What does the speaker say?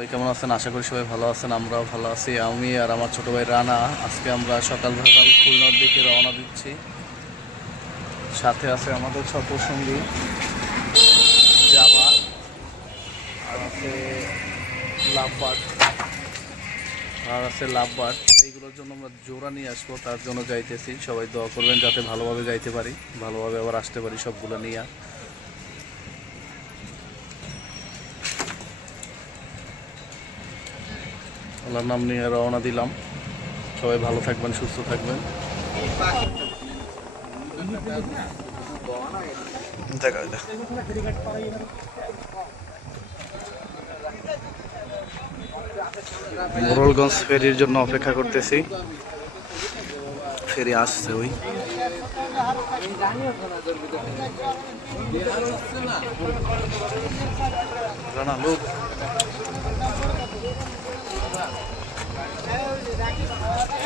সবাই কেমন আছেন? আশা করি সবাই ভালো আছেন, আমরাও ভালো আছি। আমি আর আমার ছোট ভাই রানা, আজকে আমরা সকাল সকাল খুলনার দিকে রওনা দিচ্ছি। সাথে আছে আমাদের সঙ্গী জামা, আর আছে লাভবাট আর আছে লাভবাট এইগুলোর জন্য আমরা জোড়া নিয়ে আসব, তার জন্য যাইতেছি। সবাই দোয়া করবেন যাতে ভালোভাবে যাইতে পারি, ভালোভাবে আবার আসতে পারি সবগুলো নিয়ে। আল্লাহর নাম নিয়ে রওনা দিলাম। সবাই ভালো থাকবেন, সুস্থ থাকবেন। মোরলগঞ্জ ফেরির জন্য অপেক্ষা করতেছি। ফেরি আসছে ওই। লোক।